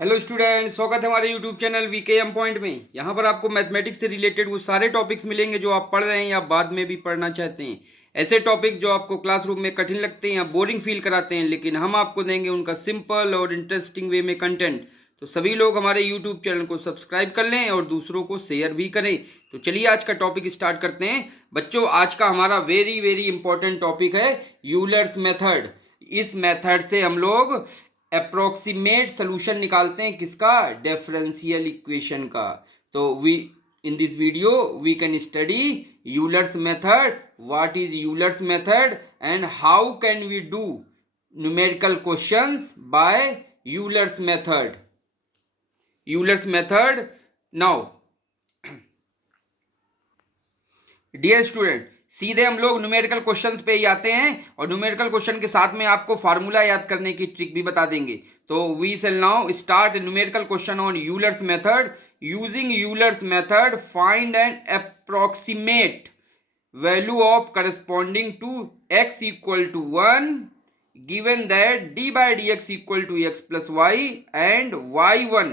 Hello student, स्वागत है हमारे यूट्यूब चैनल वीकेएम पॉइंट में। यहाँ पर आपको मैथमेटिक्स से रिलेटेड वो सारे टॉपिक्स मिलेंगे जो आप पढ़ रहे हैं या बाद में भी पढ़ना चाहते हैं। ऐसे टॉपिक जो आपको क्लासरूम में कठिन लगते हैं या बोरिंग फील कराते हैं, लेकिन हम आपको देंगे उनका सिंपल और इंटरेस्टिंग वे में कंटेंट। तो सभी लोग हमारे यूट्यूब चैनल को सब्सक्राइब कर लें और दूसरों को शेयर भी करें। तो चलिए आज का टॉपिक स्टार्ट करते हैं। बच्चों, आज का हमारा वेरी वेरी इंपॉर्टेंट टॉपिक है यूलर्स मेथड। इस मेथड से हम लोग अप्रोक्सीमेट सोल्यूशन निकालते हैं। किसका? डिफरेंशियल इक्वेशन का। तो we in this video we can study Euler's method, what is Euler's method and how can we do numerical questions by Euler's method. Euler's method. Now dear student, सीधे हम लोग numerical questions पे ही आते हैं और numerical question के साथ में आपको फार्मूला याद करने की ट्रिक भी बता देंगे। तो we shall now start numerical question on Euler's method. Using Euler's method find and approximate value of corresponding to x equal to 1 given that d by dx equal to x plus y and y1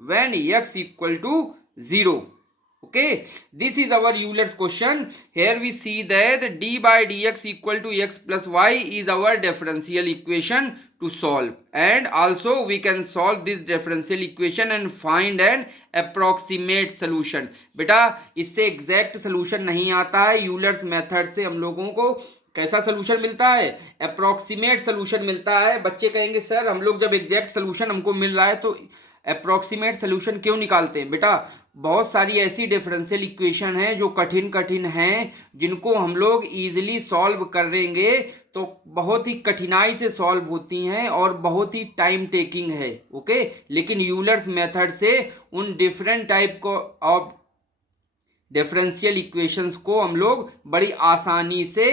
when x equal to 0. Okay, this is our Euler's question. Here we see that d by dx equal to x plus y is our differential equation to solve, and also we can solve this differential equation and find an approximate solution. बेटा, इससे exact solution नहीं आता है। Euler's method से हम लोगों को कैसा सोल्यूशन मिलता है? अप्रोक्सीमेट सोल्यूशन मिलता है। बच्चे कहेंगे सर हम लोग जब एग्जैक्ट सोल्यूशन हमको मिल रहा है तो अप्रोक्सीमेट सोल्यूशन क्यों निकालते हैं? बेटा, बहुत सारी ऐसी डिफरेंशियल इक्वेशन हैं जो कठिन कठिन हैं, जिनको हम लोग इजीली सॉल्व करेंगे तो बहुत ही कठिनाई से सॉल्व होती हैं और बहुत ही टाइम टेकिंग है। ओके, लेकिन यूलर्स मेथड से उन डिफरेंट टाइप को ऑफ डिफरेंशियल इक्वेशंस को हम लोग बड़ी आसानी से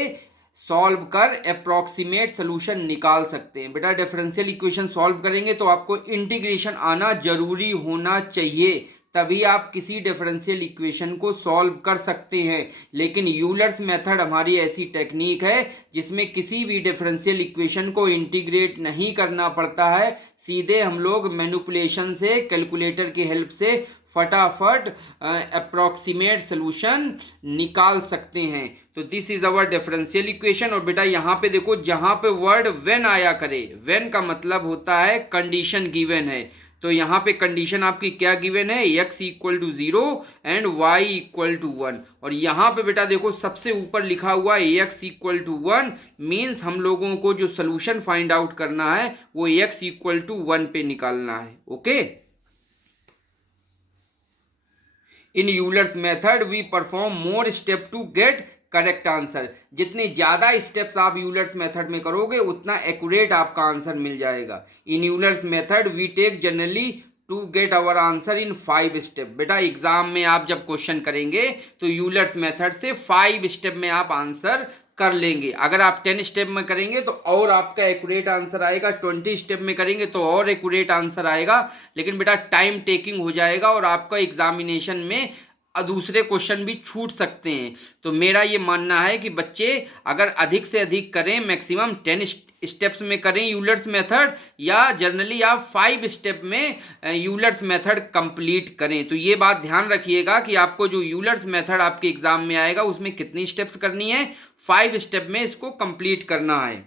सॉल्व कर अप्रोक्सीमेट सोल्यूशन निकाल सकते हैं। बेटा, डिफरेंशियल इक्वेशन सॉल्व करेंगे तो आपको इंटीग्रेशन आना जरूरी होना चाहिए, तभी आप किसी डिफरेंशियल इक्वेशन को सॉल्व कर सकते हैं। लेकिन यूलर्स मेथड हमारी ऐसी टेक्निक है जिसमें किसी भी डिफरेंशियल इक्वेशन को इंटीग्रेट नहीं करना पड़ता है। सीधे हम लोग मैनिपुलेशन से, कैलकुलेटर की हेल्प से फटाफट अप्रोक्सीमेट सोल्यूशन निकाल सकते हैं। तो this is our differential equation. और बेटा यहाँ पे देखो, जहाँ पे वर्ड व्हेन आया करे, व्हेन का मतलब होता है कंडीशन गिवन है। तो यहाँ पे कंडीशन आपकी क्या गिवन है? x equal to 0 and y equal to 1। और यहाँ पे बेटा देखो, सबसे ऊपर लिखा हुआ है x इक्वल टू 1, मीन्स हम लोगों को जो सोल्यूशन फाइंड आउट करना है वो x इक्वल टू 1 पे निकालना है। Okay, in Euler's method we perform more step to get correct answer. जितने ज्यादा स्टेप्स आप यूलर्स मेथड में करोगे उतना एक्यूरेट आपका आंसर मिल जाएगा। In Euler's method we take generally to get our answer in 5 step. बेटा, एग्जाम में आप जब क्वेश्चन करेंगे तो यूलर्स मेथड से 5 स्टेप में आप आंसर कर लेंगे। अगर आप 10 स्टेप में करेंगे तो और आपका एक्यूरेट आंसर आएगा, 20 स्टेप में करेंगे तो और एक्यूरेट आंसर आएगा। लेकिन बेटा टाइम टेकिंग हो जाएगा और आपका एग्जामिनेशन में दूसरे क्वेश्चन भी छूट सकते हैं। तो मेरा ये मानना है कि बच्चे अगर अधिक से अधिक करें, मैक्सिमम 10 स्टेप्स में करें यूलर्स मेथड, या जनरली आप 5 स्टेप में यूलर्स मेथड कंप्लीट करें। तो ये बात ध्यान रखिएगा कि आपको जो यूलर्स मेथड आपके एग्जाम में आएगा उसमें कितनी स्टेप्स करनी है? 5 स्टेप में इसको कंप्लीट करना है।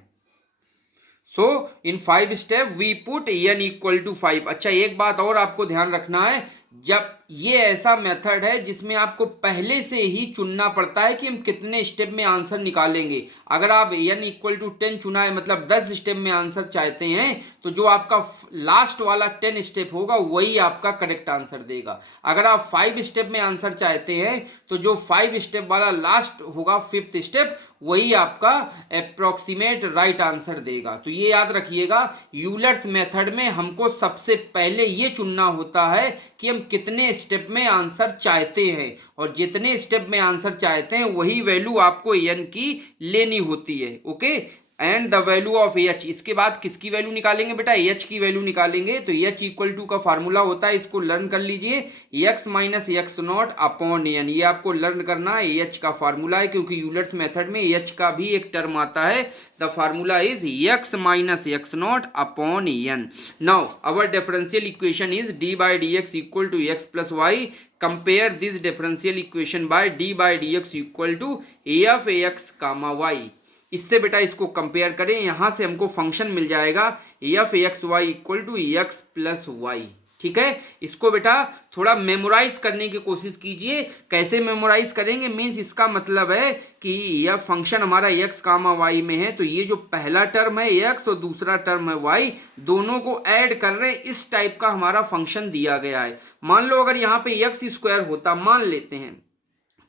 So in 5 step we put n equal to 5। अच्छा, एक बात और आपको ध्यान रखना है, जब ये ऐसा मेथड है जिसमें आपको पहले से ही चुनना पड़ता है कि हम कितने स्टेप में आंसर निकालेंगे। अगर आप n इक्वल टू 10 चुना है, मतलब 10 स्टेप में आंसर चाहते हैं, तो जो आपका लास्ट वाला 10 स्टेप होगा वही आपका करेक्ट आंसर देगा। अगर आप 5 स्टेप में आंसर चाहते हैं तो जो 5 स्टेप वाला लास्ट होगा, 5th स्टेप, वही आपका अप्रोक्सीमेट राइट आंसर देगा। तो ये याद रखिएगा, यूलर्स मेथड में हमको सबसे पहले ये चुनना होता है कि हम कितने स्टेप में आंसर चाहते हैं, और जितने स्टेप में आंसर चाहते हैं वही वैल्यू आपको n की लेनी होती है। Okay, and the value of H, इसके बाद किसकी वैल्यू निकालेंगे बेटा, एच की वैल्यू निकालेंगे। तो एच इक्वल टू का फार्मूला होता है, इसको लर्न कर लीजिए, x minus x not upon n, ये आपको लर्न करना है, एच का फार्मूला है, क्योंकि यूलर्स मेथड में एच का भी एक टर्म आता है। The formula is x minus x not upon n. Now our differential equation is d by d x equal to x plus y. Compare this differential equation by d by d x equal to f x comma y. इससे बेटा इसको compare करें, यहां से हमको function मिल जाएगा f x y equal to x plus y. ठीक है, इसको बेटा थोड़ा मेमोराइज करने की कोशिश कीजिए। कैसे मेमोराइज करेंगे, मीन्स इसका मतलब है कि यह फंक्शन हमारा एक्स कामा वाई में है, तो ये जो पहला टर्म है एक्स और दूसरा टर्म है वाई, दोनों को ऐड कर रहे हैं, इस टाइप का हमारा फंक्शन दिया गया है। मान लो अगर यहाँ पे एक्स स्क्वायर होता, मान लेते हैं,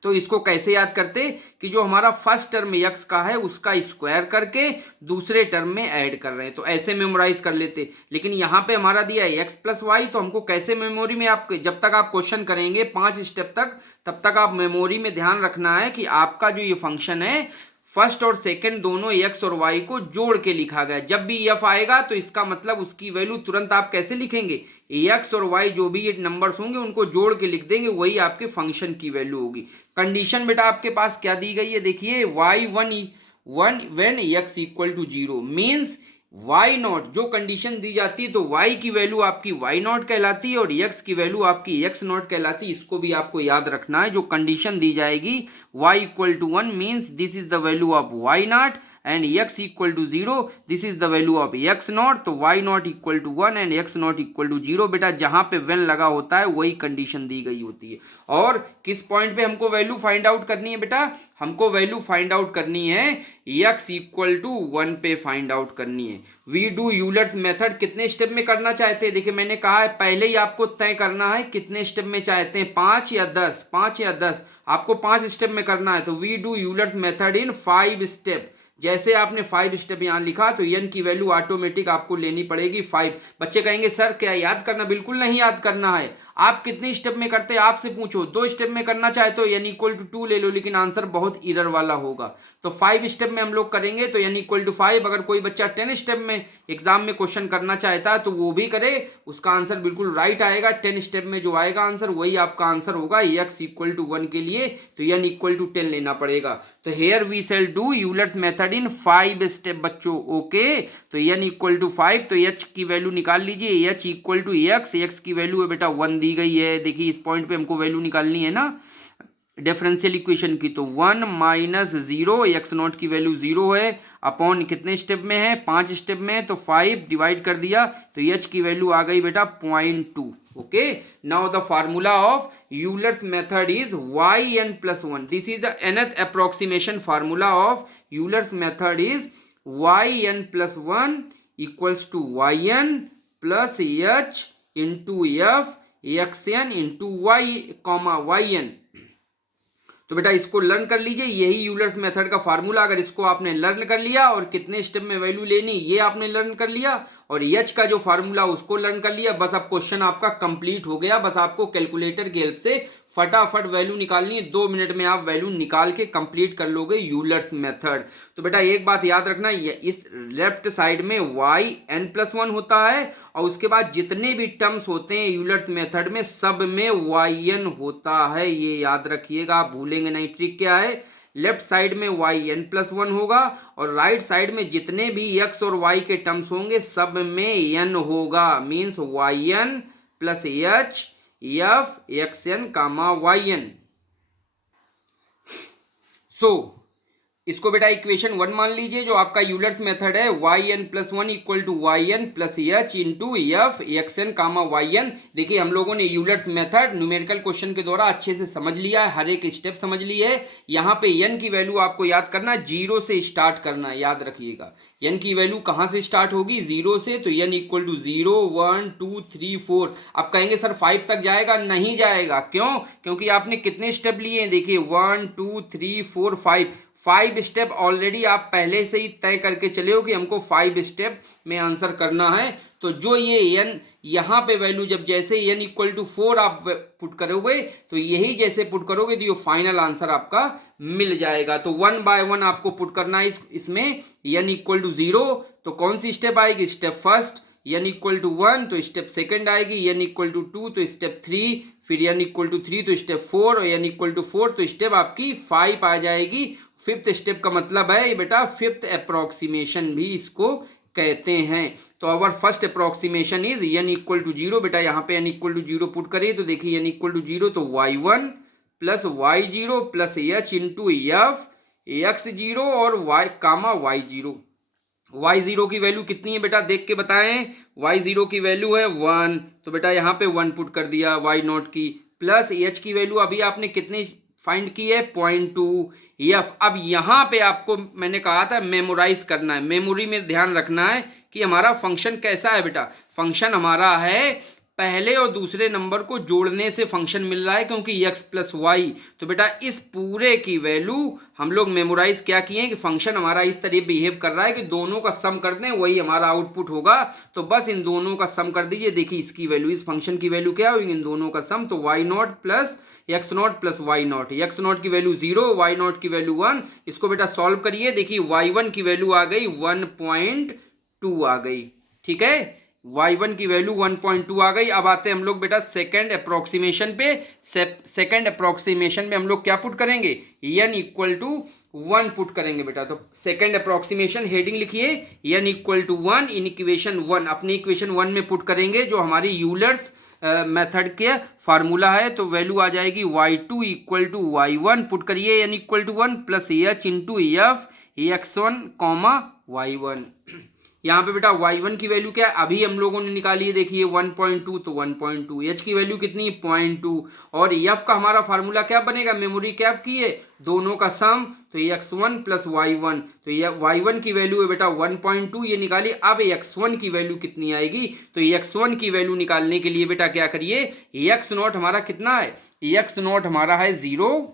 तो इसको कैसे याद करते कि जो हमारा फर्स्ट टर्म एक्स का है उसका स्क्वायर करके दूसरे टर्म में ऐड कर रहे हैं, तो ऐसे मेमोराइज कर लेते। लेकिन यहाँ पे हमारा दिया है एक्स प्लस वाई, तो हमको कैसे मेमोरी में, आप जब तक आप क्वेश्चन करेंगे 5 स्टेप तक, तब तक आप मेमोरी में ध्यान रखना है कि आपका जो ये फंक्शन है फर्स्ट और सेकंड दोनों एक्स और वाई को जोड़ के लिखा गया। जब भी एफ आएगा तो इसका मतलब उसकी वैल्यू तुरंत आप कैसे लिखेंगे, एक्स और वाई जो भी ये नंबर्स होंगे उनको जोड़ के लिख देंगे, वही आपके फंक्शन की वैल्यू होगी। कंडीशन बेटा आपके पास क्या दी गई है, देखिए y one when x equal to 0 means y not, जो कंडीशन दी जाती है तो वाई की वैल्यू आपकी वाई नॉट कहलाती है और एक्स की वैल्यू आपकी एक्स नॉट कहलाती है। इसको भी आपको याद रखना है। जो कंडीशन दी जाएगी y equal to 1 means this is the value of y not and x equal to 0, this is the value of x not. तो y not equal to 1 and x not equal to 0। बेटा जहां पे when लगा होता है वही condition दी गई होती है। और किस पॉइंट पे हमको वैल्यू फाइंड आउट करनी है बेटा, हमको वैल्यू फाइंड आउट करनी है एक्स इक्वल टू 1 पे फाइंड आउट करनी है। वी डू यूलर्स मेथड कितने स्टेप में करना चाहते हैं, देखिए मैंने कहा है पहले ही आपको तय करना है कितने स्टेप में चाहते हैं, 5 या 10, 5 या 10, आपको 5 स्टेप में करना है। तो we do Euler's method in 5 step. जैसे आपने 5 स्टेप यहाँ लिखा तो एन की वैल्यू ऑटोमेटिक आपको लेनी पड़ेगी 5। बच्चे कहेंगे सर क्या याद करना, बिल्कुल नहीं याद करना है। आप कितने स्टेप में करते हैं आपसे पूछो, 2 स्टेप में करना चाहे तो एन इक्वल टू 2 ले लो, लेकिन आंसर बहुत एरर वाला होगा। तो 5 स्टेप में हम लोग करेंगे तो एन इक्वल टू 5। अगर कोई बच्चा 10 स्टेप में एग्जाम में क्वेश्चन करना चाहता है तो वो भी करे, उसका आंसर बिल्कुल राइट आएगा। 10 स्टेप में जो आएगा आंसर वही आपका आंसर होगा एक्स इक्वल टू 1 के लिए, तो एन इक्वल टू 10 लेना पड़ेगा। तो here we shall do Euler's method in 5 step बच्चों। ओके, तो एन इक्वल टू 5, तो एच की वैल्यू निकाल लीजिए, h equal to x, x की वैल्यू है बेटा 1 दी गई है। देखिए इस पॉइंट पे हमको वैल्यू निकालनी है ना डिफरेंशियल इक्वेशन की, तो 1 माइनस 0, एक्स नॉट की वैल्यू 0 है, अपॉन कितने स्टेप में है, 5 स्टेप में, तो 5 डिवाइड कर दिया तो एच की वैल्यू आ गई बेटा 0.2। Okay, now the formula of Euler's method is y n plus 1। This is the nth approximation formula of Euler's method is y n plus 1 equals to y n plus h into f x n into y comma y n. तो बेटा इसको learn कर लीजिए, यही Euler's method का formula. अगर इसको आपने लर्न कर लिया और कितने स्टेप में वैल्यू लेनी ये आपने लर्न कर लिया, और एच का जो फार्मूला उसको लर्न कर लिया, बस अब क्वेश्चन आपका कंप्लीट हो गया। बस आपको कैलकुलेटर की हेल्प से फटाफट वैल्यू निकालनी है, 2 मिनट में आप वैल्यू निकाल के कंप्लीट कर लोगे यूलर्स मेथड। तो बेटा एक बात याद रखना, इस लेफ्ट साइड में वाई एन प्लस 1 होता है और उसके बाद जितने भी टर्म्स होते हैं यूलर्स मेथड में सब में वाई एन होता है, ये याद रखिएगा, आप भूलेंगे नहीं। ट्रिक क्या है, लेफ्ट साइड में वाई एन प्लस 1 होगा और राइट साइड में जितने भी एक्स और वाई के टर्म्स होंगे सब में एन होगा, means y n plus h f x n comma y n. So इसको बेटा इक्वेशन 1 मान लीजिए, जो आपका यूलर्स मेथड है y n plus 1 equal to y n plus h into f x n comma y n. देखिए हम लोगों ने यूलर्स मेथड न्यूमेरिकल क्वेश्चन के द्वारा अच्छे से समझ लिया है, हर एक स्टेप समझ ली है। यहाँ पे एन की वैल्यू आपको याद करना, 0 से स्टार्ट करना है, याद रखिएगा। एन की वैल्यू कहाँ से स्टार्ट होगी, 0 से, तो एन इक्वल टू 0 1 2 3 4। आप कहेंगे सर 5 तक जाएगा, नहीं जाएगा, क्यों, क्योंकि आपने कितने स्टेप लिए हैं, देखिए 1 2 3 4 5 स्टेप ऑलरेडी आप पहले से ही तय करके चले हो कि हमको 5 स्टेप में आंसर करना है। तो जो ये n यहाँ पे वैल्यू जब जैसे n इक्वल टू 4 आप पुट करोगे तो यही जैसे पुट करोगे तो ये फाइनल आंसर आपका मिल जाएगा। तो 1 बाय 1 आपको पुट करना है इसमें n इक्वल टू 0। तो कौन सी स्टेप आएगी? Step first. n equal to 1 तो स्टेप सेकंड आएगी, n इक्वल टू 2 तो स्टेप 3, फिर n इक्वल टू 3 तो स्टेप 4 और n इक्वल टू 4 तो स्टेप आपकी 5 आ जाएगी। फिफ्थ स्टेप का मतलब है बेटा फिफ्थ अप्रोक्सीमेशन भी इसको कहते हैं। तो our first approximation is n equal to 0। बेटा यहाँ पे n इक्वल टू 0 पुट करें तो देखिए n इक्वल टू 0 तो y1 plus y0 plus h into F x0 और y कामा y0। y0 की वैल्यू कितनी है बेटा देख के बताएं। y0 की वैल्यू है 1, तो बेटा यहाँ पे 1 पुट कर दिया y0 की, प्लस h की वैल्यू अभी आपने कितनी फाइंड की है? 0.2 f। अब यहाँ पे आपको मैंने कहा था मेमोराइज करना है, मेमोरी में ध्यान रखना है कि हमारा फंक्शन कैसा है बेटा। फंक्शन हमारा है पहले और दूसरे नंबर को जोड़ने से फंक्शन मिल रहा है क्योंकि x प्लस वाई। तो बेटा इस पूरे की वैल्यू हम लोग मेमोराइज क्या किए कि फंक्शन हमारा इस तरह बिहेव कर रहा है कि दोनों का सम कर दें वही हमारा आउटपुट होगा। तो बस इन दोनों का सम कर दीजिए। देखिए इसकी वैल्यू, इस फंक्शन की वैल्यू क्या होगी? इन दोनों का सम। तो y0 plus x0 plus y0। x0 की वैल्यू 0, y0 की वैल्यू 1। इसको बेटा सॉल्व करिए। देखिए y1 की वैल्यू आ गई 1.2 आ गई। ठीक है, y1 की वैल्यू 1.2 आ गई। अब आते हैं हम लोग बेटा सेकंड अप्रोक्सीमेशन पे। सेकंड अप्रोक्सीमेशन में हम लोग क्या पुट करेंगे? n इक्वल टू 1 पुट करेंगे बेटा। तो सेकंड अप्रोक्सीमेशन हेडिंग लिखिए n equal to 1 in equation 1। अपनी इक्वेशन 1 में पुट करेंगे जो हमारी यूलर्स मेथड के फार्मूला है। तो वैल्यू आ जाएगी y2 equal to y1 put करिए n equal to 1 plus h into f x1 comma y1। यहाँ पे बेटा y1 की वैल्यू क्या है अभी हम लोगों ने निकाली है, देखिए 1.2 तो 1.2, h की वैल्यू कितनी है 0.2 और f का हमारा फार्मूला क्या बनेगा? मेमोरी कैप की है दोनों का सम, तो x1 प्लस y1। तो ये y1 की वैल्यू है बेटा 1.2 ये निकाली। अब x1 की वैल्यू कितनी आएगी? तो x1 की वैल्यू निकालने के लिए बेटा क्या करिए, x0 हमारा कितना है? x0 हमारा है 0,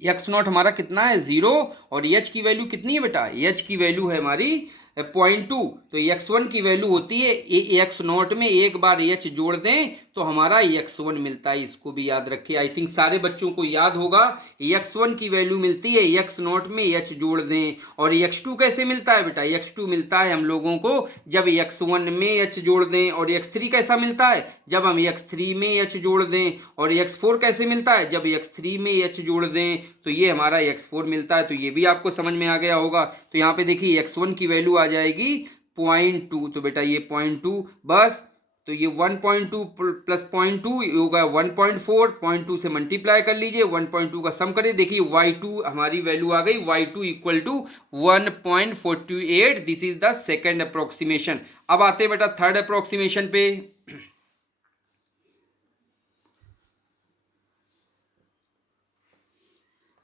x0 हमारा कितना है 0 और h की वैल्यू कितनी है बेटा? h की वैल्यू है हमारी 0.2। तो x1 की वैल्यू होती है x0 में एक बार h जोड़ दें तो हमारा x1 मिलता है। इसको भी याद रखिए, आई थिंक सारे बच्चों को याद होगा। x1 की वैल्यू मिलती है x0 में h जोड़ दें। और x2 कैसे मिलता है बेटा? x2 मिलता है हम लोगों को जब x1 में h जोड़ दें। और x3 कैसा मिलता है? जब हम x3 में h जोड़ दें। और x4 कैसे मिलता है? जब x3 में h जोड़ दें। तो ये हमारा x4 मिलता है। तो ये भी आपको समझ में आ गया होगा। तो यहाँ पे देखिए x1 की वैल्यू आ जाएगी 0.2, तो बेटा ये 0.2 बस। तो ये 1.2 प्लस 0.2 होगा 1.4, 0.2 से मल्टीप्लाई कर लीजिए, 1.2 का सम करिए। देखिए y2 हमारी वैल्यू आ गई y2 equal to 1.48। This is the second approximation. अब आते हैं बेटा थर्ड अप्रोक्सीमेशन पे।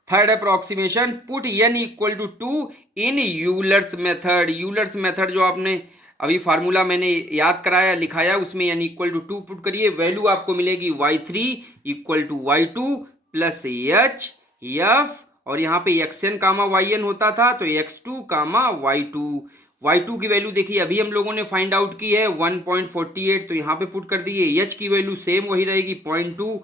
Third approximation, put n equal to 2 in Euler's method. Euler's method जो आपने अभी फार्मूला मैंने याद कराया लिखाया उसमें n इक्वल टू 2 पुट करिए। वैल्यू आपको मिलेगी y3 equal to y2 plus h f और यहाँ पे xn कामा yn होता था तो x2 कामा y2। y2 की वैल्यू देखिए अभी हम लोगों ने फाइंड आउट की है 1.48, तो यहाँ पे पुट कर दिए। h की वैल्यू सेम वही रहेगी 0.2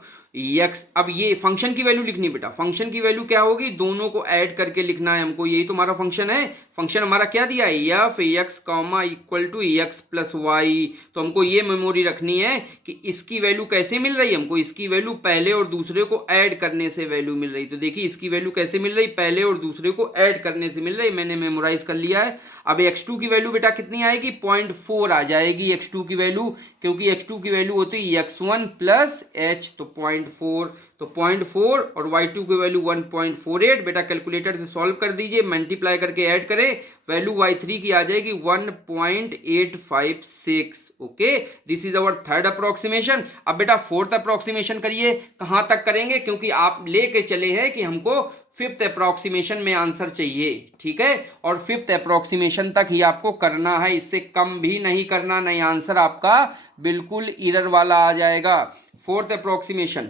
x। अब ये फंक्शन की वैल्यू लिखनी है बेटा। फंक्शन की वैल्यू क्या होगी? दोनों को ऐड करके लिखना है हमको, यही तो हमारा फंक्शन है। फंक्शन हमारा क्या दिया है? F x comma equal to x plus y. तो हमको ये मेमोरी रखनी है कि इसकी वैल्यू कैसे मिल रही है हमको? इसकी वैल्यू पहले और दूसरे को ऐड करने से वैल्यू मिल रही। तो देखिए इसकी वैल्यू कैसे मिल रही? पहले और दूसरे को ऐड करने से मिल रही। मैंने मेमोराइज कर लिया है। अब x2 की वैल्यू बेटा कितनी आएगी? 0.4 आ जाएगी x2 की वैल्यू, क्योंकि x2 की वैल्यू होती है x1 प्लस h, तो 0.4। तो 0.4 और y2 की वैल्यू 1.48। बेटा कैलकुलेटर से सॉल्व कर दीजिए, मल्टीप्लाई करके ऐड करें, वैल्यू y3 की आ जाएगी 1.856। Okay, this is our third approximation. अब बेटा फोर्थ अप्रोक्सीमेशन करिए। कहां तक करेंगे? क्योंकि आप लेके चले हैं कि हमको फिफ्थ अप्रोक्सीमेशन में आंसर चाहिए, ठीक है, और फिफ्थ अप्रोक्सीमेशन तक ही आपको करना है, इससे कम भी नहीं करना, नहीं आंसर आपका बिल्कुल एरर वाला आ जाएगा। Fourth approximation,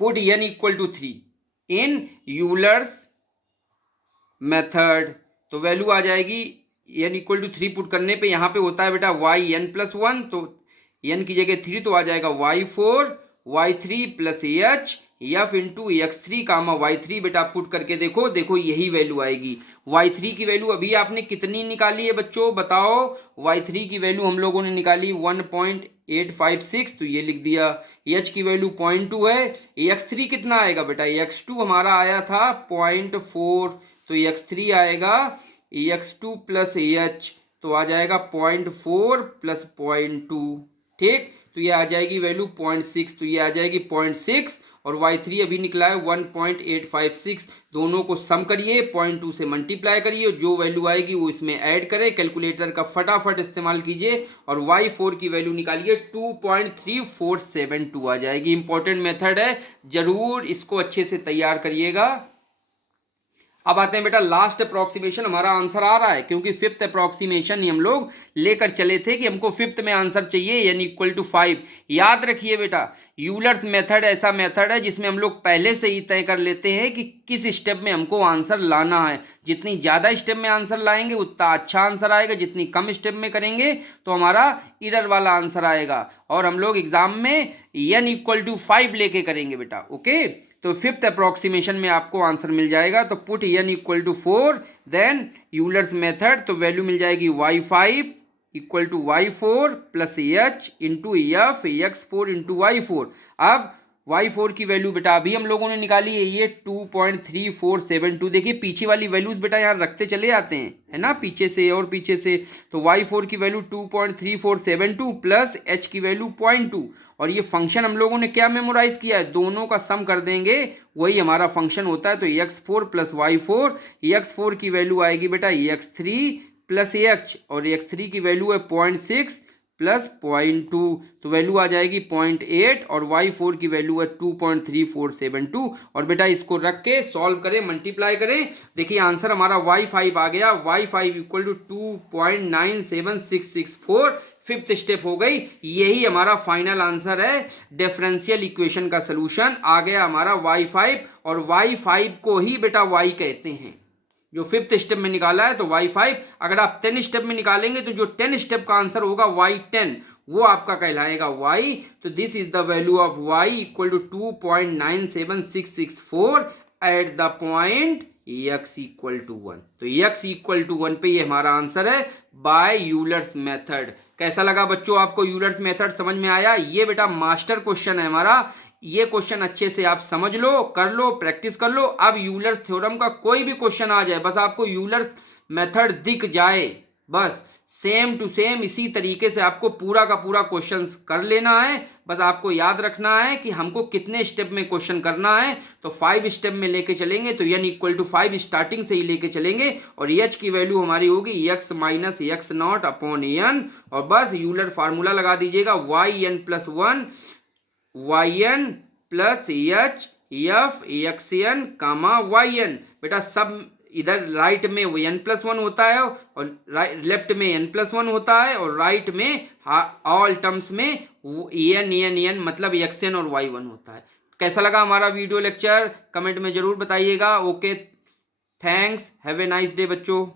put n equal to 3 in Euler's method. तो वैल्यू आ जाएगी n इक्वल टू 3 पुट करने पे यहाँ पे होता है बेटा वाई एन प्लस वन, तो n की जगह 3 तो आ जाएगा y4 y3 plus h F into x3 कामा y3। बेटा पुट करके देखो, देखो यही वैल्यू आएगी। y3 की वैल्यू अभी आपने कितनी निकाली है बच्चों बताओ? y3 की वैल्यू हम लोगों ने निकाली 1.856, तो ये लिख दिया। h की वैल्यू 0.2 है। x3 कितना आएगा बेटा? x2 हमारा आया था 0.4, तो x3 आएगा x2 प्लस h, तो आ जाएगा 0.4 प्लस 0.2। ठीक, तो ये आ जाएगी वैल्यू 0.6, तो ये आ जाएगी 0.6 और y3 अभी निकला है 1.856। दोनों को सम करिए, 0.2 से मल्टीप्लाई करिए, जो वैल्यू आएगी वो इसमें ऐड करें, कैलकुलेटर का फटाफट इस्तेमाल कीजिए और y4 की वैल्यू निकालिए 2.3472 आ जाएगी। इंपॉर्टेंट मेथड है, जरूर इसको अच्छे से तैयार करिएगा। अब आते हैं बेटा लास्ट अप्रोक्सीमेशन, हमारा आंसर आ रहा है क्योंकि फिफ्थ अप्रोक्सीमेशन ही हम लोग लेकर चले थे कि हमको फिफ्थ में आंसर चाहिए यानी इक्वल टू 5। याद रखिए बेटा यूलर्स मेथड ऐसा मेथड है जिसमें हम लोग पहले से ही तय कर लेते हैं कि किस स्टेप में हमको आंसर लाना है। जितनी ज़्यादा स्टेप में आंसर लाएंगे उतना अच्छा आंसर आएगा, जितनी कम स्टेप में करेंगे तो हमारा इरर वाला आंसर आएगा। और हम लोग एग्जाम में n इक्वल टू 5 लेके करेंगे बेटा। ओके, तो फिफ्थ अप्रोक्सीमेशन में आपको आंसर मिल जाएगा। तो put n equal to 4, then Euler's method, तो वैल्यू मिल जाएगी y5 equal to y4 plus h into f x4 into y4। अब y4 की वैल्यू बेटा अभी हम लोगों ने निकाली है ये 2.3472। देखिए पीछे वाली वैल्यूज बेटा यहाँ रखते चले आते हैं, है ना, पीछे से और पीछे से। तो y4 की वैल्यू 2.3472 प्लस h की वैल्यू 0.2, और ये फंक्शन हम लोगों ने क्या मेमोराइज किया है? दोनों का सम कर देंगे, वही हमारा फंक्शन होता है। तो x4 प्लस y4, x4 की वैल्यू आएगी बेटा x3 प्लस h, और x3 की वैल्यू है 0.6 प्लस 0.2, तो वैल्यू आ जाएगी 0.8 और y4 की वैल्यू है 2.3472। और बेटा इसको रख के सॉल्व करें, मल्टीप्लाई करें, देखिए आंसर हमारा y5 आ गया। y5 equal to 2.97664 fifth step हो गई। यही हमारा फाइनल आंसर है, डिफरेंशियल इक्वेशन का सलूशन आ गया हमारा y5। और y5 को ही बेटा y कहते हैं, जो फिफ्थ स्टेप में निकाला है तो y5। अगर आप 10 स्टेप में निकालेंगे तो जो 10 स्टेप का आंसर होगा y10 वो आपका कहलाएगा y। तो this is the value of y equal to 2.97664 at the point x equal to 1। तो x इक्वल टू 1 पे ये हमारा आंसर है बाय यूलर्स मेथड। कैसा लगा बच्चों आपको? यूलर्स मेथड समझ में आया? ये बेटा मास्टर क्वेश्चन है हमारा, ये क्वेश्चन अच्छे से आप समझ लो, कर लो, प्रैक्टिस कर लो। अब यूलर्स थ्योरम का कोई भी क्वेश्चन आ जाए, बस आपको यूलर्स मेथड दिख जाए, बस सेम टू सेम इसी तरीके से आपको पूरा का पूरा क्वेश्चन कर लेना है। बस आपको याद रखना है कि हमको कितने स्टेप में क्वेश्चन करना है। तो 5 स्टेप में लेके चलेंगे तो n इक्वल टू 5 स्टार्टिंग से ही लेके चलेंगे, और h की वैल्यू हमारी होगी x minus x not upon n, और बस यूलर फार्मूला लगा दीजिएगा yn plus 1 yn plus h f x n comma yn। बेटा सब इधर राइट में n प्लस 1 होता है और लेफ्ट में n प्लस 1 होता है, और राइट में ऑल टर्म्स में en मतलब xn और y1 होता है। कैसा लगा हमारा वीडियो लेक्चर? कमेंट में जरूर बताइएगा। Okay, thanks, have a nice day बच्चों।